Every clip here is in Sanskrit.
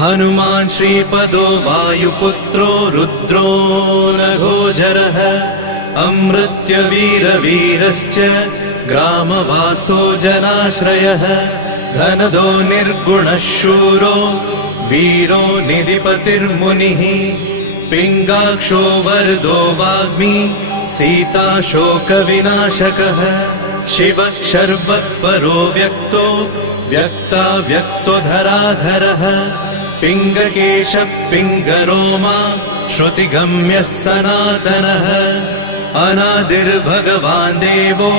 हनुमान् श्रीपदो वायुपुत्रो रुद्रो नघोजरः अमृत्यवीरवीरश्च ग्रामवासो जनाश्रयः धनदो निर्गुणः शूरो वीरो निधिपतिर्मुनिः पिङ्गाक्षो वरदो वाग्मी सीताशोकविनाशकः शिवः शर्वत्परो व्यक्तो व्यक्तो धराधरः पिङ्गकेशः पिङ्गरोमा श्रुतिगम्यः सनातनः अनादिर्भगवान् देवो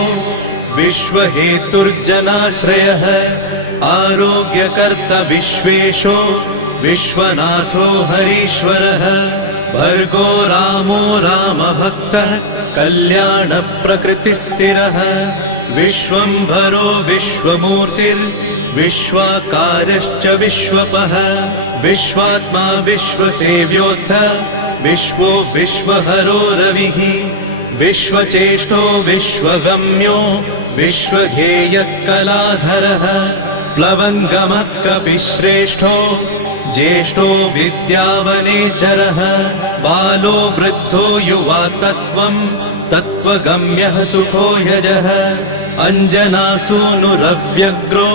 विश्वहेतुर्जनाश्रयः आरोग्यकर्ता विश्वेशो विश्वनाथो हरीश्वरः भर्गो रामो रामभक्तः कल्याणप्रकृतिस्थिरः विश्वम्भरो विश्वमूर्तिर्विश्वाकारश्च विश्वपः विश्वात्मा विश्वसेव्योऽथ विश्वो विश्वहरो रविः विश्वचेष्टो विश्वगम्यो विश्वध्येयः कलाधरः प्लवङ्गमः कपिश्रेष्ठो ज्येष्ठो विद्यावनेचरः बालो वृद्धो युवा तत्त्वगम्यः सुखो यजः अञ्जनासूनुरव्यग्रो